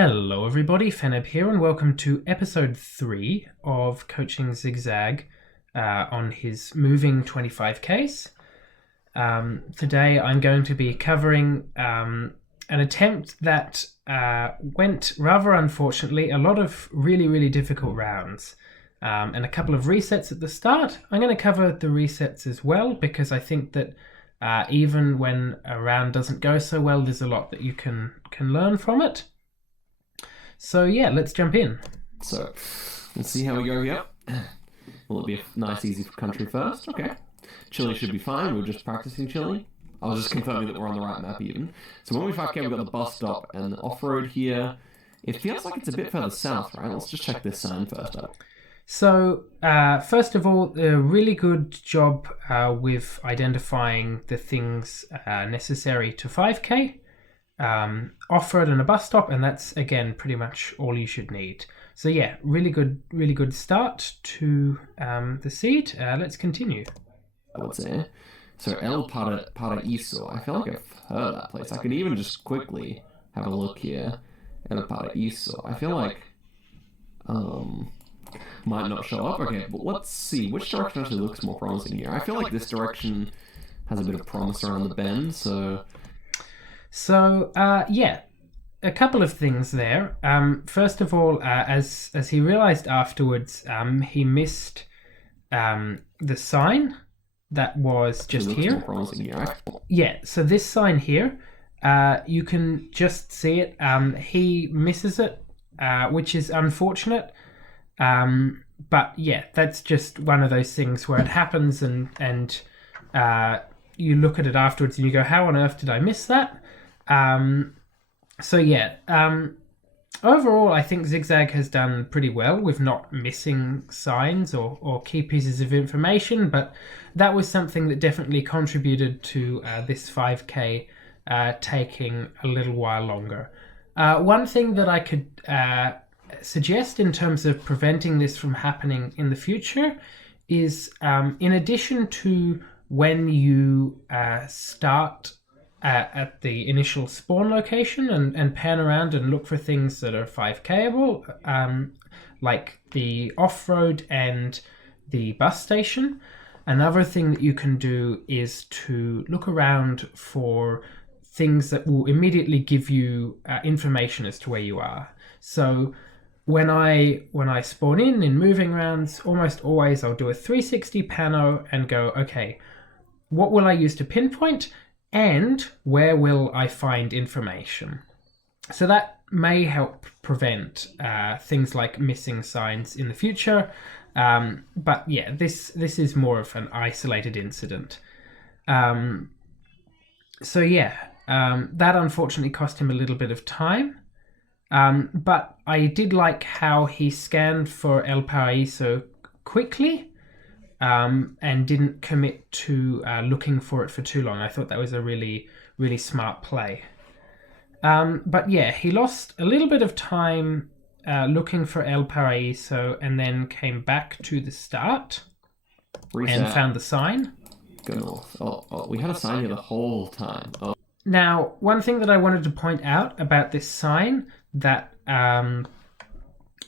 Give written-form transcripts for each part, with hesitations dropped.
Hello everybody, Feneb here and welcome to episode 3 of Coaching Zigzag on his moving 25Ks. Today I'm going to be covering an attempt that went rather unfortunately, a lot of really difficult rounds and a couple of resets at the start. I'm going to cover the resets as well because I think that even when a round doesn't go so well, there's a lot that you can learn from it. So yeah, let's jump in. So, let's see how we go here. Will it be a nice, easy country first? Okay. Chile should be fine. We were just practicing Chile. I was just confirming that we're on the right map even. So when we 5K, we've got the bus stop and the off-road here. It feels like it's a bit further south, right? Let's just check this sign first up. So, first of all, a really good job with identifying the things necessary to 5K. Off-road and a bus stop, and that's again pretty much all you should need. So yeah, really good start to the seed. Let's continue. I would say. So El Paraíso. I feel like I've heard that place. I could even just quickly have a look here. El Paraíso. I feel like might not show up. Okay, but let's see which direction actually looks more promising here. I feel like this direction has a bit of promise around the bend. So yeah, a couple of things there. First of all, as he realized afterwards, he missed the sign that was just here. Yeah, so this sign here, you can just see it. He misses it, which is unfortunate. But yeah, that's just one of those things where it happens and you look at it afterwards and you go, how on earth did I miss that? So yeah, overall I think Zigzag has done pretty well with not missing signs or key pieces of information, but that was something that definitely contributed to this 5K taking a little while longer. One thing that I could suggest in terms of preventing this from happening in the future is in addition to when you start at the initial spawn location and pan around and look for things that are 5Kable, like the off-road and the bus station. Another thing that you can do is to look around for things that will immediately give you information as to where you are. So when I spawn in moving rounds, almost always I'll do a 360 pano and go, okay, what will I use to pinpoint? And where will I find information? So that may help prevent things like missing signs in the future. But yeah, this is more of an isolated incident. So yeah, that unfortunately cost him a little bit of time. But I did like how he scanned for El Paraíso quickly. And didn't commit to looking for it for too long. I thought that was a really smart play. But yeah, he lost a little bit of time looking for El Paraíso and then came back to the start and found the sign. Good enough. Oh, we had a sign here the whole time. Oh. Now, one thing that I wanted to point out about this sign, that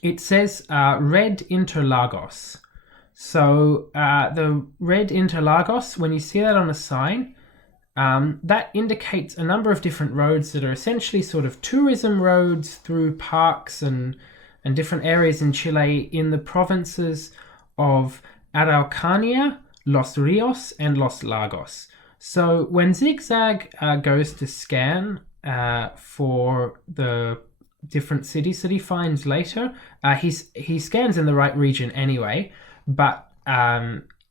it says Red Interlagos. So the red Interlagos, when you see that on a sign, that indicates a number of different roads that are essentially sort of tourism roads through parks and different areas in Chile in the provinces of Araucanía, Los Rios, and Los Lagos. So when Zigzag goes to scan for the different cities that he finds later, he scans in the right region anyway. But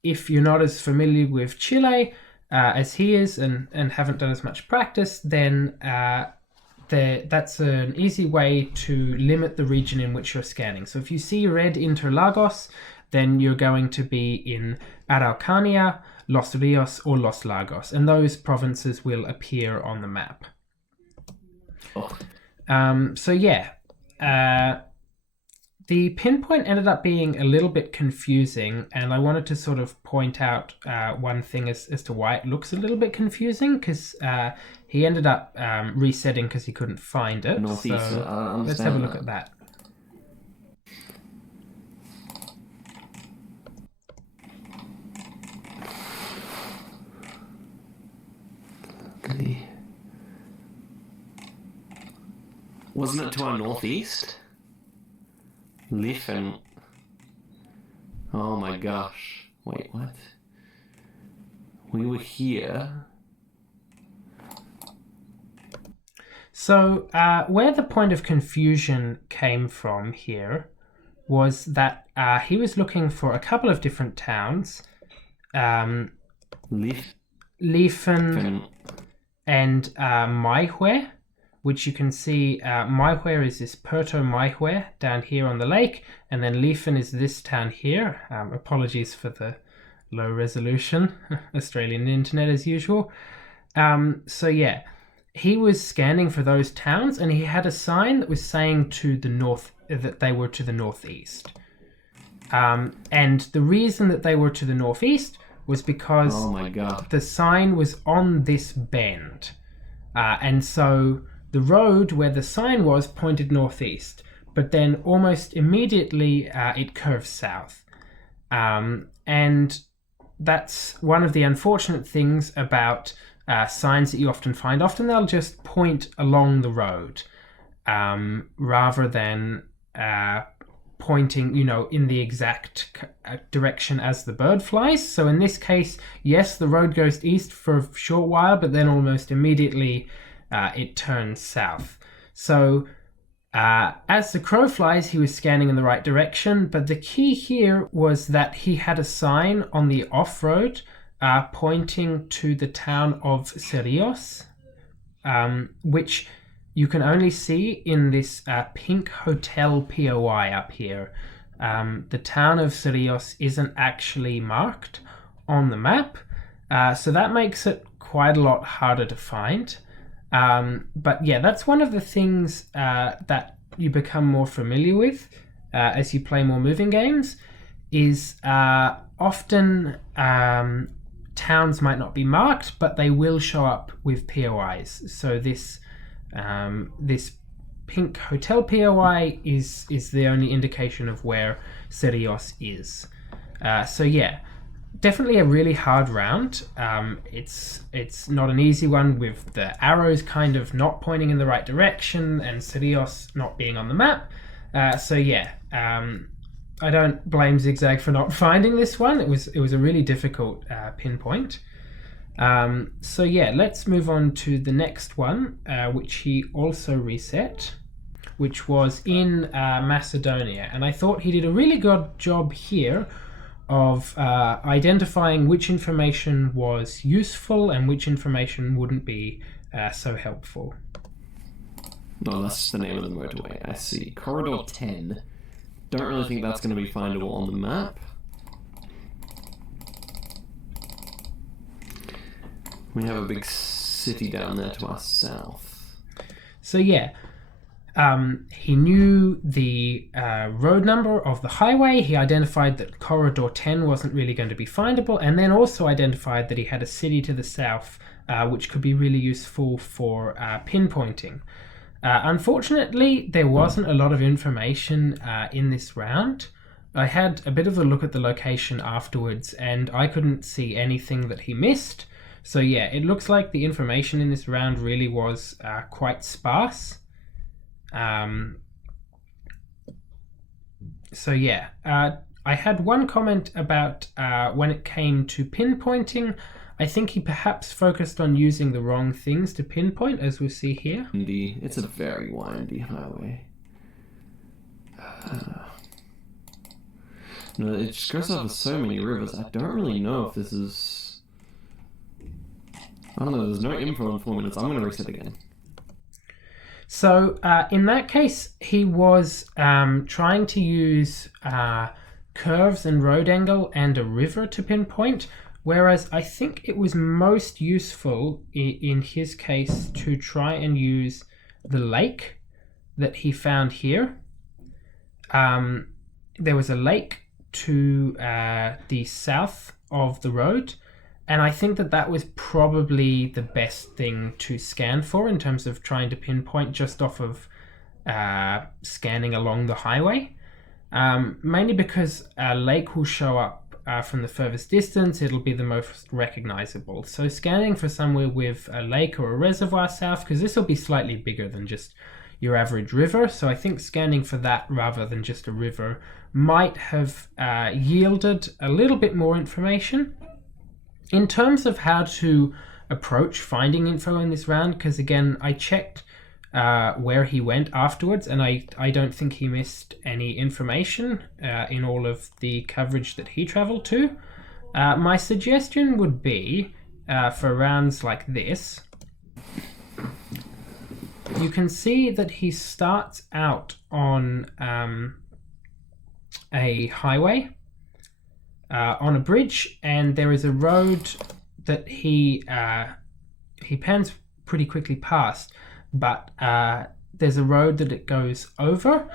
if you're not as familiar with Chile as he is and haven't done as much practice, then that's an easy way to limit the region in which you're scanning. So if you see red Interlagos, then you're going to be in Araucanía, Los Rios, or Los Lagos, and those provinces will appear on the map. So yeah. the pinpoint ended up being a little bit confusing, and I wanted to sort of point out one thing as to why it looks a little bit confusing, because he ended up resetting because he couldn't find it. Northeast, so let's have a look at that. Wasn't it to our northeast? Liffen. Oh my gosh. Wait, what? We were here. So where the point of confusion came from here was that he was looking for a couple of different towns. Liffen and Maihue, which you can see. Maihue is this Puerto Maihue down here on the lake, and then Liffen is this town here. Apologies for the low resolution, Australian internet as usual. So yeah, he was scanning for those towns, and he had a sign that was saying to the north that they were to the northeast. And the reason that they were to the northeast was because the sign was on this bend, and so the road where the sign was pointed northeast, but then almost immediately it curves south. And that's one of the unfortunate things about signs that you often find. Often they'll just point along the road rather than pointing, in the exact direction as the bird flies. So in this case, yes, the road goes east for a short while, but then almost immediately it turns south. So as the crow flies, he was scanning in the right direction, but the key here was that he had a sign on the off-road pointing to the town of Cerrillos, which you can only see in this pink hotel POI up here. The town of Cerrillos isn't actually marked on the map, so that makes it quite a lot harder to find. But yeah, that's one of the things that you become more familiar with as you play more moving games, is often towns might not be marked, but they will show up with POIs. So this pink hotel POI is the only indication of where Cerrillos is. So yeah, definitely a really hard round. It's not an easy one, with the arrows kind of not pointing in the right direction and Cerrillos not being on the map. So yeah, I don't blame Zigzag for not finding this one. It was a really difficult pinpoint. So yeah, let's move on to the next one, which he also reset, which was in Macedonia. And I thought he did a really good job here of identifying which information was useful and which information wouldn't be so helpful. Oh, that's the name of the motorway. I see. Corridor 10. Don't really think that's going to be findable on the map. We have a big city down there to our south. So yeah, he knew the road number of the highway. He identified that Corridor 10 wasn't really going to be findable, and then also identified that he had a city to the south, which could be really useful for pinpointing. Unfortunately, there wasn't a lot of information in this round. I had a bit of a look at the location afterwards, and I couldn't see anything that he missed. So yeah, it looks like the information in this round really was quite sparse. So yeah, I had one comment about when it came to pinpointing. I think he perhaps focused on using the wrong things to pinpoint, as we'll see here. It's a very windy highway. No, it just goes over so many rivers. I don't really know if this is... I don't know, there's no info in 4 minutes. I'm going to reset again. So in that case, he was trying to use curves and road angle and a river to pinpoint, whereas I think it was most useful in his case to try and use the lake that he found here. there was a lake to the south of the road, and I think that was probably the best thing to scan for in terms of trying to pinpoint just off of scanning along the highway. Mainly because a lake will show up from the furthest distance. It'll be the most recognizable. So scanning for somewhere with a lake or a reservoir south, because this will be slightly bigger than just your average river. So I think scanning for that rather than just a river might have yielded a little bit more information. In terms of how to approach finding info in this round, because again, I checked where he went afterwards, and I don't think he missed any information in all of the coverage that he traveled to. My suggestion would be for rounds like this, you can see that he starts out on a highway, on a bridge, and there is a road that he pans pretty quickly past, but there's a road that it goes over.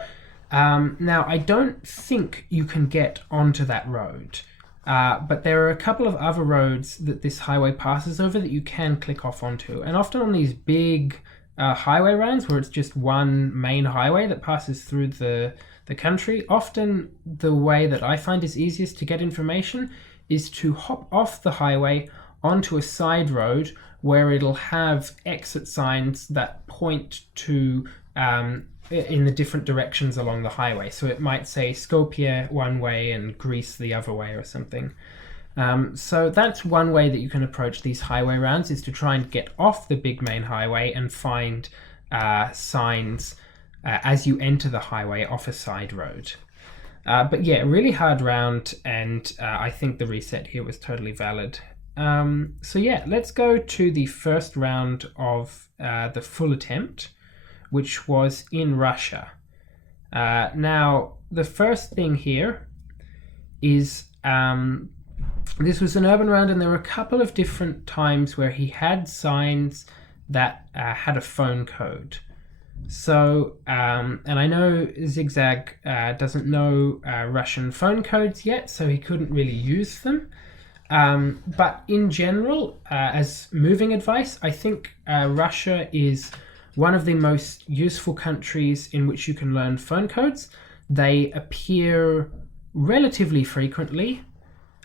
Now, I don't think you can get onto that road, but there are a couple of other roads that this highway passes over that you can click off onto. And often on these big highway rounds where it's just one main highway that passes through the country, often the way that I find is easiest to get information is to hop off the highway onto a side road where it'll have exit signs that point to in the different directions along the highway. So it might say Skopje one way and Greece the other way or something. So that's one way that you can approach these highway rounds, is to try and get off the big main highway and find signs as you enter the highway off a side road. But yeah, really hard round, and I think the reset here was totally valid. So yeah, let's go to the first round of the full attempt, which was in Russia. Now, the first thing here is this was an urban round, and there were a couple of different times where he had signs that had a phone code. So, and I know Zi8gzag doesn't know Russian phone codes yet, so he couldn't really use them. But in general, as moving advice, I think Russia is one of the most useful countries in which you can learn phone codes. They appear relatively frequently,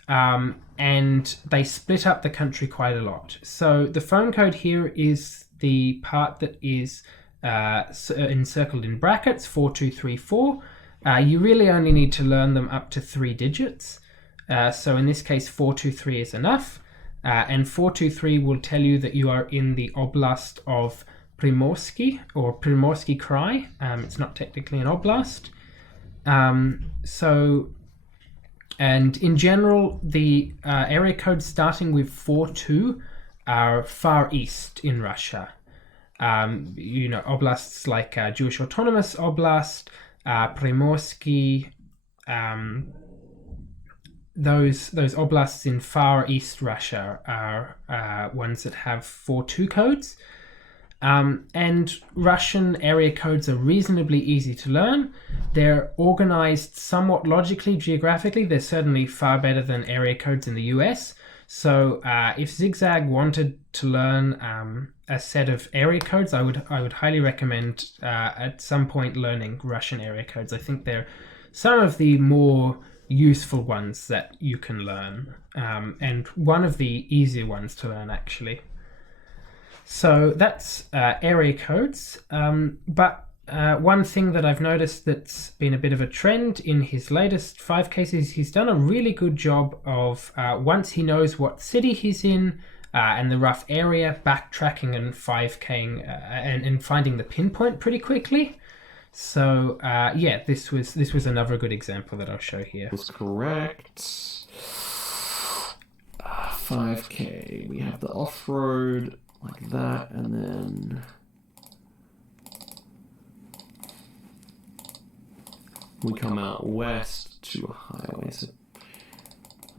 and they split up the country quite a lot. So the phone code here is the part that is encircled in brackets, 4234. You really only need to learn them up to 3 digits. So in this case, 423 is enough. And 423 will tell you that you are in the oblast of Primorsky, or Primorsky Krai. It's not technically an oblast. And in general, the area codes starting with 42 are far east in Russia. Oblasts like Jewish Autonomous Oblast, Primorsky, those oblasts in far east Russia are ones that have 42 codes. And Russian area codes are reasonably easy to learn. They're organized somewhat logically, geographically. They're certainly far better than area codes in the US. So if Zi8gzag wanted to learn a set of area codes, I would highly recommend at some point learning Russian area codes. I think they're some of the more useful ones that you can learn, and one of the easier ones to learn, actually. So that's area codes. But one thing that I've noticed that's been a bit of a trend in his latest 5 cases, he's done a really good job of, once he knows what city he's in and the rough area, backtracking and 5K'ing and finding the pinpoint pretty quickly. So yeah, this was another good example that I'll show here. That's correct. 5K. We have the off-road like that, and then we come out west to a highway, so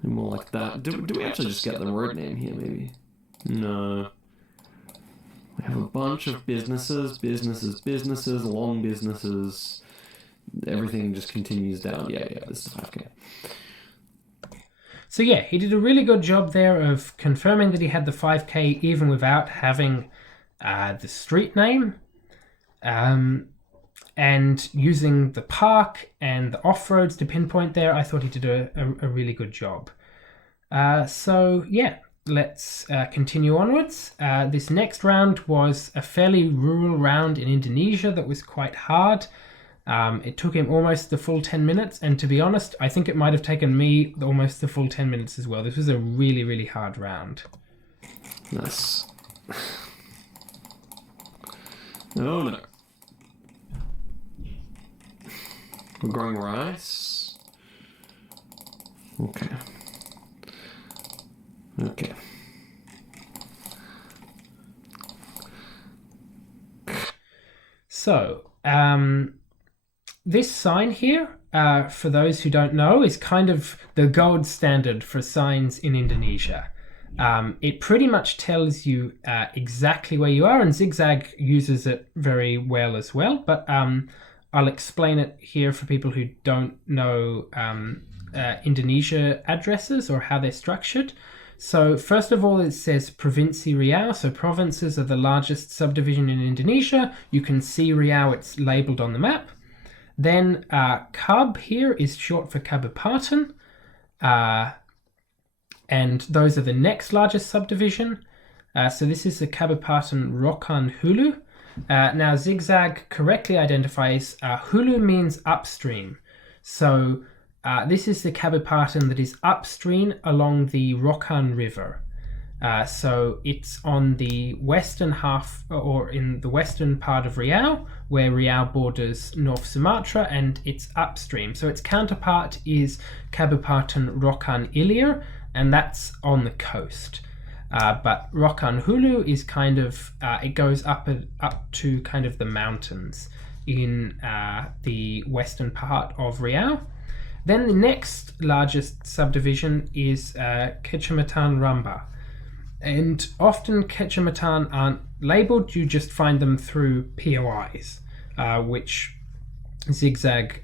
more like that. Do we actually just get the road name here, maybe? No. We have a bunch of businesses, long businesses. everything just continues down. Yeah, this is 5K. So yeah, he did a really good job there of confirming that he had the 5K even without having the street name, and using the park and the off-roads to pinpoint there. I thought he did a really good job. So yeah, let's continue onwards. This next round was a fairly rural round in Indonesia that was quite hard. It took him almost the full 10 minutes, and to be honest, I think it might have taken me almost the full 10 minutes as well. This was a really, really hard round. Nice. Oh no. We're growing rice. Okay. Okay. So, this sign here, for those who don't know, is kind of the gold standard for signs in Indonesia. It pretty much tells you exactly where you are, and Zigzag uses it very well as well, but I'll explain it here for people who don't know Indonesia addresses or how they're structured. So first of all, it says Provinsi Riau. So provinces are the largest subdivision in Indonesia. You can see Riau, it's labeled on the map. Then Kab here is short for Kabupaten. And those are the next largest subdivision. So this is the Kabupaten Rokan Hulu. Now Zigzag correctly identifies Hulu means upstream. So this is the Kabupaten that is upstream along the Rokan River. So it's on the western half, or in the western part of Riau, where Riau borders North Sumatra, and it's upstream. So its counterpart is Kabupaten Rokan Ilir, and that's on the coast. But Rokan Hulu is kind of, it goes up to kind of the mountains in the western part of Riau. Then the next largest subdivision is Kecamatan Ramba. And often Kecamatan aren't labeled, you just find them through POIs, which Zigzag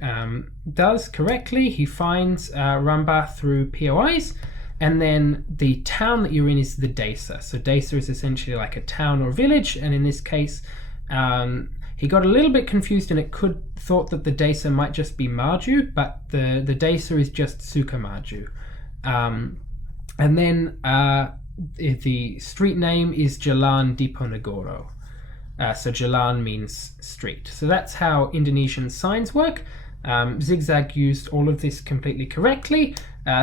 does correctly. He finds Ramba through POIs, and then the town that you're in is the desa. So desa is essentially like a town or village, and in this case, he got a little bit confused and thought that the desa might just be Maju, but the desa is just Sukamaju. And then the street name is Jalan Diponegoro. So Jalan means street. So that's how Indonesian signs work. Zigzag used all of this completely correctly.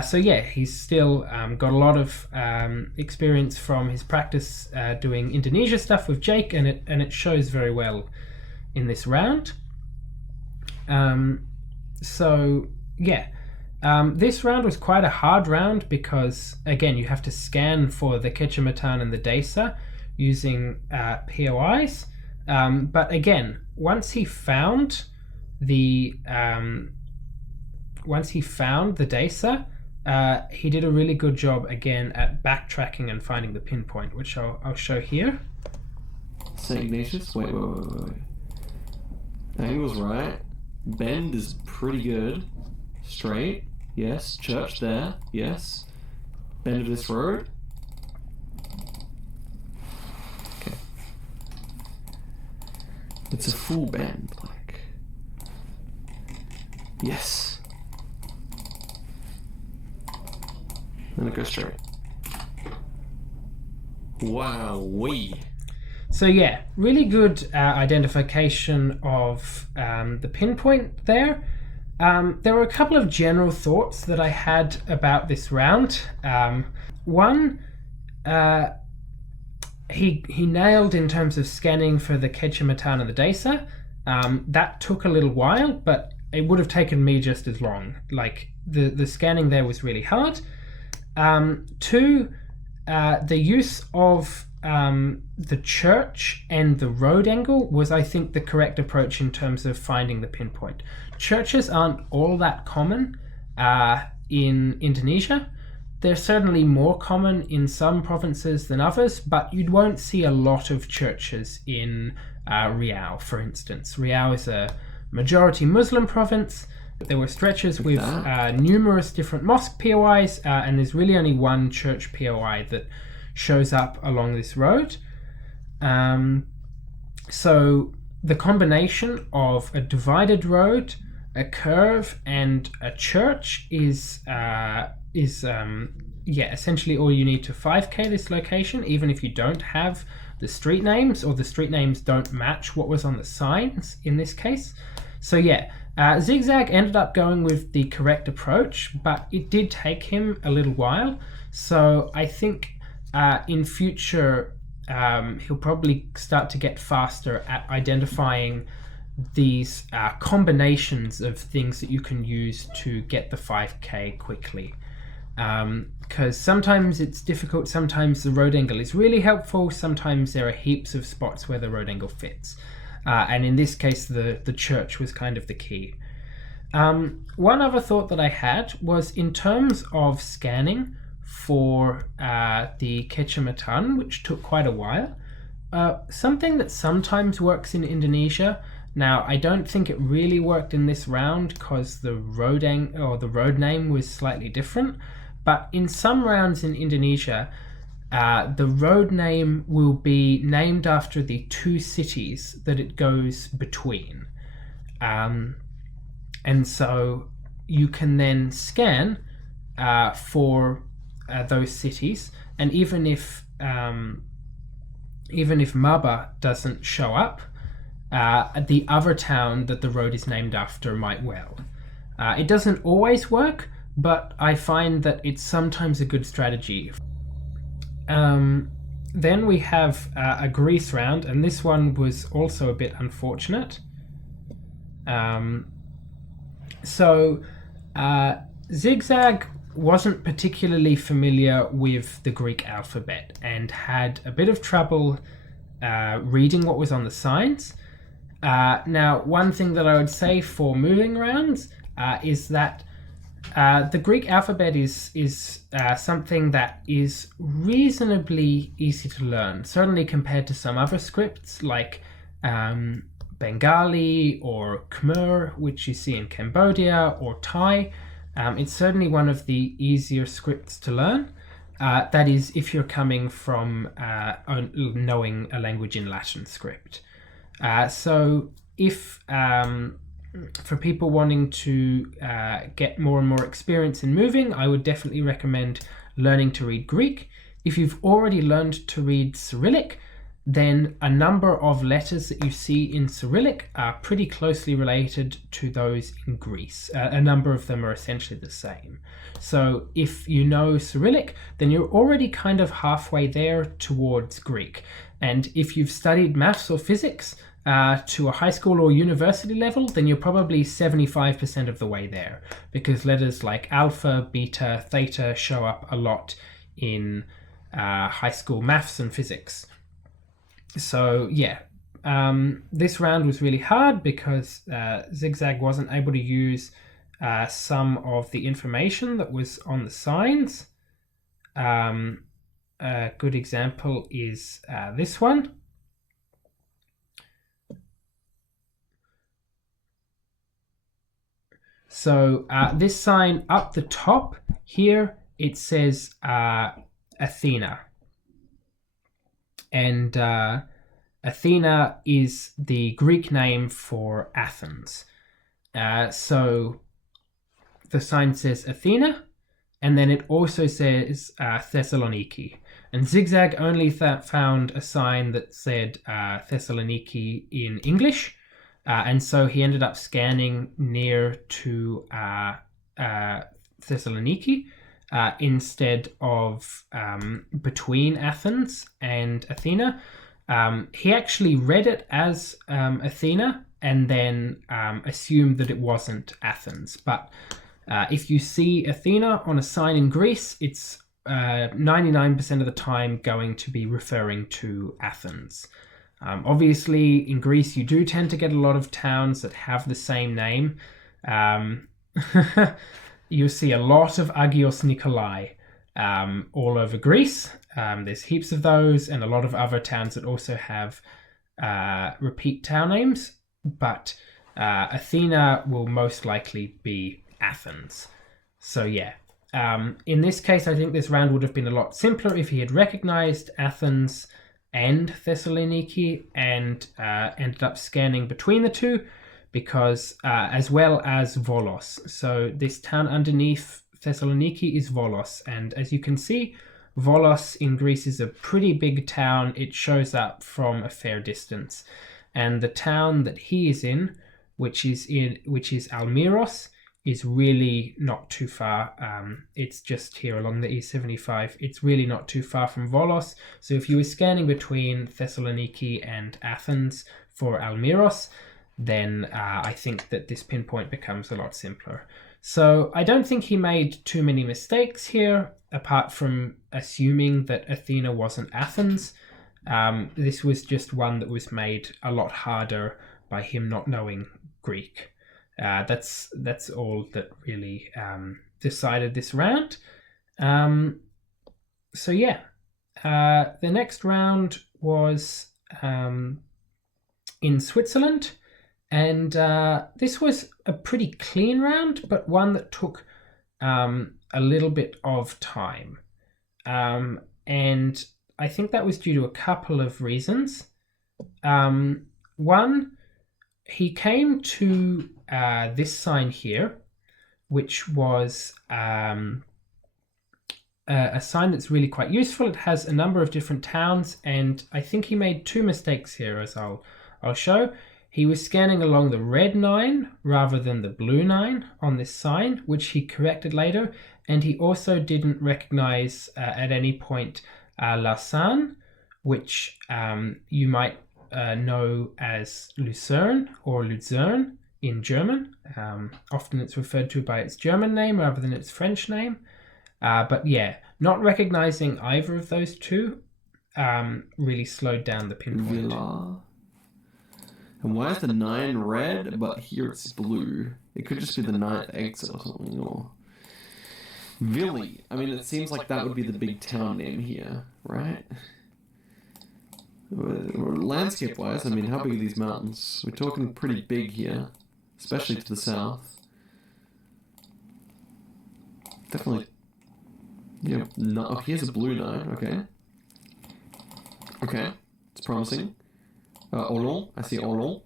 So yeah, he's still got a lot of experience from his practice doing Indonesia stuff with Jake, and it shows very well in this round. So yeah, this round was quite a hard round because again you have to scan for the Kecamatan and the desa using POIs. But again, once he found the desa, he did a really good job again at backtracking and finding the pinpoint, which I'll show here. St. Ignatius? Wait. Angle's right. Bend is pretty good. Straight. Yes. Church there. Yes. Bend of this road. Okay. It's a full bend, like. Yes. And it goes straight. Wow-wee. So yeah, really good identification of the pinpoint there. There were a couple of general thoughts that I had about this round. One, he nailed in terms of scanning for the Kecamatan and the desa. That took a little while, but it would have taken me just as long. Like the scanning there was really hard. Two, the use of the church and the road angle was, I think, the correct approach in terms of finding the pinpoint. Churches aren't all that common in Indonesia. They're certainly more common in some provinces than others, but you won't see a lot of churches in Riau, for instance. Riau is a majority Muslim province. There were stretches with numerous different mosque POIs, and there's really only one church POI that shows up along this road. So the combination of a divided road, a curve, and a church is essentially all you need to 5K this location, even if you don't have the street names, or the street names don't match what was on the signs in this case. So yeah, Zigzag ended up going with the correct approach, but it did take him a little while. So I think in future he'll probably start to get faster at identifying these combinations of things that you can use to get the 5K quickly. Because sometimes it's difficult, sometimes the road angle is really helpful, sometimes there are heaps of spots where the road angle fits. And in this case, the church was kind of the key. One other thought that I had was in terms of scanning for the Kecamatan, which took quite a while. Something that sometimes works in Indonesia. Now, I don't think it really worked in this round because the road name was slightly different. But in some rounds in Indonesia, the road name will be named after the two cities that it goes between. And so you can then scan for those cities, and even if Maba doesn't show up, the other town that the road is named after might well. It doesn't always work, but I find that it's sometimes a good strategy. Then we have a Greece round, and this one was also a bit unfortunate. So Zigzag wasn't particularly familiar with the Greek alphabet and had a bit of trouble reading what was on the signs. Now, one thing that I would say for moving rounds is that the Greek alphabet is something that is reasonably easy to learn, certainly compared to some other scripts like Bengali or Khmer, which you see in Cambodia, or Thai. It's certainly one of the easier scripts to learn. That is, if you're coming from knowing a language in Latin script. So if for people wanting to get more and more experience in moving, I would definitely recommend learning to read Greek. If you've already learned to read Cyrillic, then a number of letters that you see in Cyrillic are pretty closely related to those in Greece. A number of them are essentially the same. So if you know Cyrillic, then you're already kind of halfway there towards Greek. And if you've studied maths or physics to a high school or university level, then you're probably 75% of the way there, because letters like alpha, beta, theta show up a lot in high school maths and physics. So yeah, this round was really hard because Zigzag wasn't able to use some of the information that was on the signs. A good example is this one. So this sign up the top here, it says Athena. And Athena is the Greek name for Athens. So the sign says Athena, and then it also says Thessaloniki. And Zigzag only found a sign that said Thessaloniki in English, and so he ended up scanning near to Thessaloniki instead of between Athens and Athena. He actually read it as Athena and then assumed that it wasn't Athens. But if you see Athena on a sign in Greece, it's 99% of the time going to be referring to Athens. Obviously, in Greece, you do tend to get a lot of towns that have the same name. You see a lot of Agios Nikolai all over Greece. There's heaps of those, and a lot of other towns that also have repeat town names. But Athena will most likely be Athens. So yeah, in this case, I think this round would have been a lot simpler if he had recognized Athens and Thessaloniki and ended up scanning between the two, because as well as Volos. So this town underneath Thessaloniki is Volos, and as you can see, Volos in Greece is a pretty big town. It shows up from a fair distance, and the town that he is in, which is Almiros, is really not too far. It's just here along the E75. It's really not too far from Volos. So if you were scanning between Thessaloniki and Athens for Almiros, then I think that this pinpoint becomes a lot simpler. So I don't think he made too many mistakes here, apart from assuming that Athena wasn't Athens. This was just one that was made a lot harder by him not knowing Greek. That's all that really decided this round. So yeah, the next round was in Switzerland, and this was a pretty clean round, but one that took a little bit of time, and I think that was due to a couple of reasons. One, he came to this sign here, which was a sign that's really quite useful. It has a number of different towns, and I think he made two mistakes here, as I'll show. He was scanning along the red 9 rather than the blue 9 on this sign, which he corrected later, and he also didn't recognize at any point Lausanne, which you might know as Lucerne or Luzerne in German. Often it's referred to by its German name rather than its French name. But yeah, not recognizing either of those two really slowed down the pinpoint. Villa. And why is the 9 red, but here it's blue? It could just be the 9th exit or something. Or Villi. I mean, it seems like that would be the big town name here, right? Landscape-wise, I mean, how big are these mountains? We're talking pretty big here, especially to the south. Definitely. Yeah. No, oh, here's a blue 9. Okay. Okay. It's promising. Olon. I see Olon.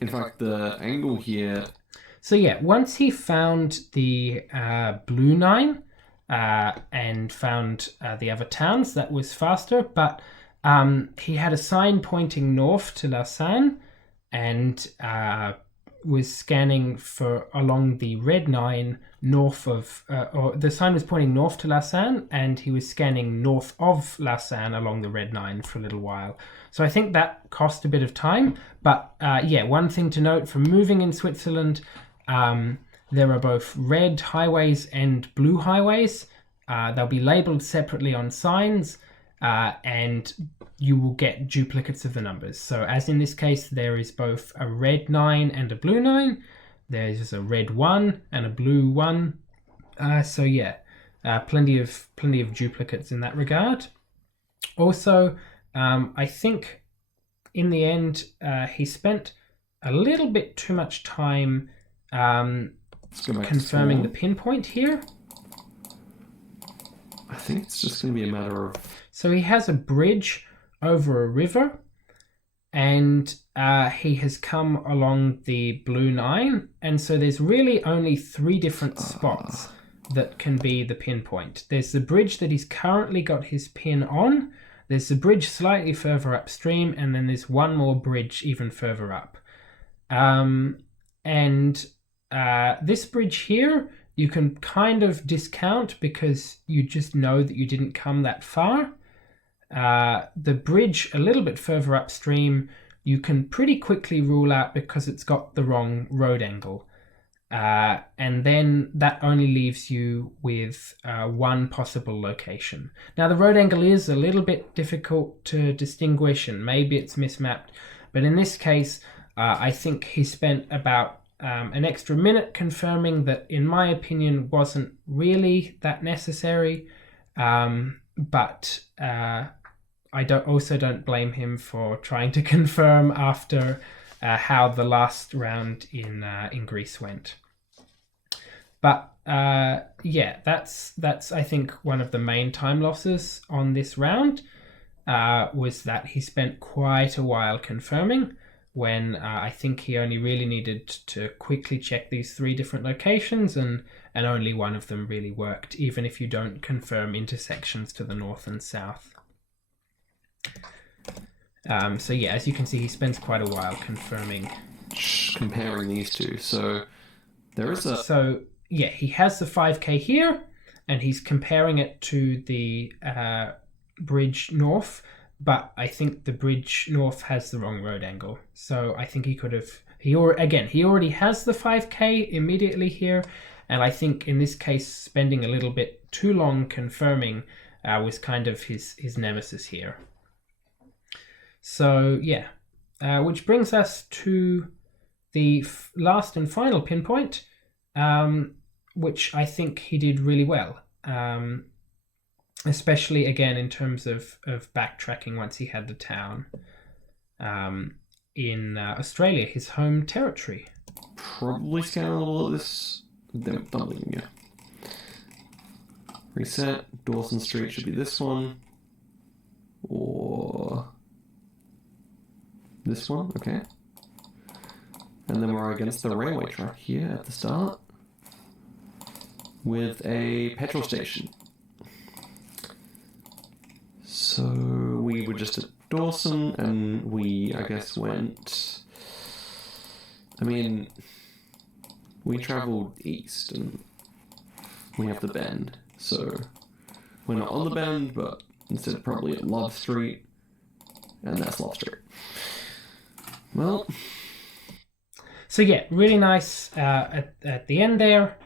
In fact, the angle here. So yeah, once he found the blue 9 and found the other towns, that was faster. But he had a sign pointing north to Lausanne, and was scanning for along the red 9 north of, or the sign was pointing north to Lausanne, and he was scanning north of Lausanne along the red 9 for a little while. So I think that cost a bit of time. But yeah, one thing to note from moving in Switzerland, there are both red highways and blue highways. They'll be labeled separately on signs, and you will get duplicates of the numbers. So as in this case, there is both a red 9 and a blue 9. There's a red 1 and a blue 1. So yeah, plenty of duplicates in that regard. Also, I think in the end, he spent a little bit too much time confirming the pinpoint here. I think it's just going to be a matter of... So he has a bridge over a river, and he has come along the blue 9, and so there's really only 3 different spots that can be the pinpoint. There's the bridge that he's currently got his pin on, there's the bridge slightly further upstream, and then there's one more bridge even further up. This bridge here you can kind of discount because you just know that you didn't come that far. The bridge a little bit further upstream you can pretty quickly rule out because it's got the wrong road angle. And then that only leaves you with one possible location. Now the road angle is a little bit difficult to distinguish, and maybe it's mismapped, but in this case I think he spent about an extra minute confirming that, in my opinion, wasn't really that necessary, but I don't blame him for trying to confirm after how the last round in Greece went. But yeah, that's I think one of the main time losses on this round was that he spent quite a while confirming when I think he only really needed to quickly check these 3 different locations, and only one of them really worked, even if you don't confirm intersections to the north and south. So yeah, as you can see, he spends quite a while confirming. Comparing these two. So there is a... So yeah, he has the 5K here, and he's comparing it to the bridge north, but I think the bridge north has the wrong road angle. So I think he could have... He already has the 5K immediately here, and I think in this case, spending a little bit too long confirming was kind of his nemesis here. So yeah, which brings us to the last and final pinpoint, which I think he did really well, especially again in terms of backtracking once he had the town in Australia, his home territory. Probably scan a little of this. Yeah. Reset. Dawson Street should be this one. Or this one, okay. And then we're against the railway track here at the start with a petrol station. So we were just at Dawson, and we, I guess, went... I mean, we travelled east, and we have the bend. So we're not on the bend, but instead probably at Love Street, and that's Love Street. Well... So yeah, really nice at the end there.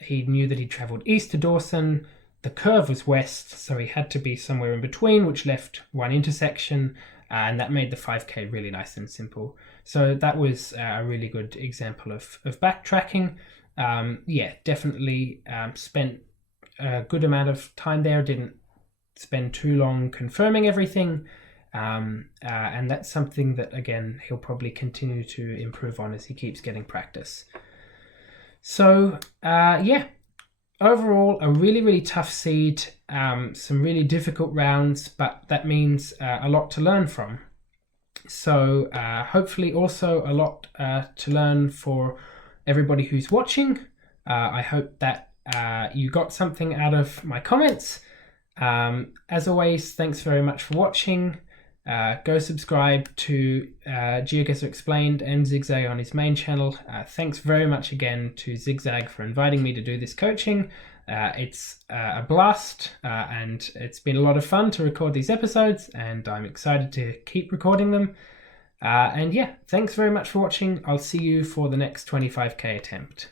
He knew that he travelled east to Dawson. The curve was west, so he had to be somewhere in between, which left one intersection, and that made the 5K really nice and simple. So that was a really good example of backtracking. Yeah, definitely spent a good amount of time there, didn't spend too long confirming everything. And that's something that, again, he'll probably continue to improve on as he keeps getting practice. So, yeah, overall, a really, really tough seed, some really difficult rounds, but that means a lot to learn from. So, hopefully also a lot to learn for everybody who's watching. I hope that you got something out of my comments. As always, thanks very much for watching. Go subscribe to GeoGuessr Explained and Zigzag on his main channel. Thanks very much again to Zigzag for inviting me to do this coaching. It's a blast, and it's been a lot of fun to record these episodes, and I'm excited to keep recording them. And yeah, thanks very much for watching. I'll see you for the next 25K attempt.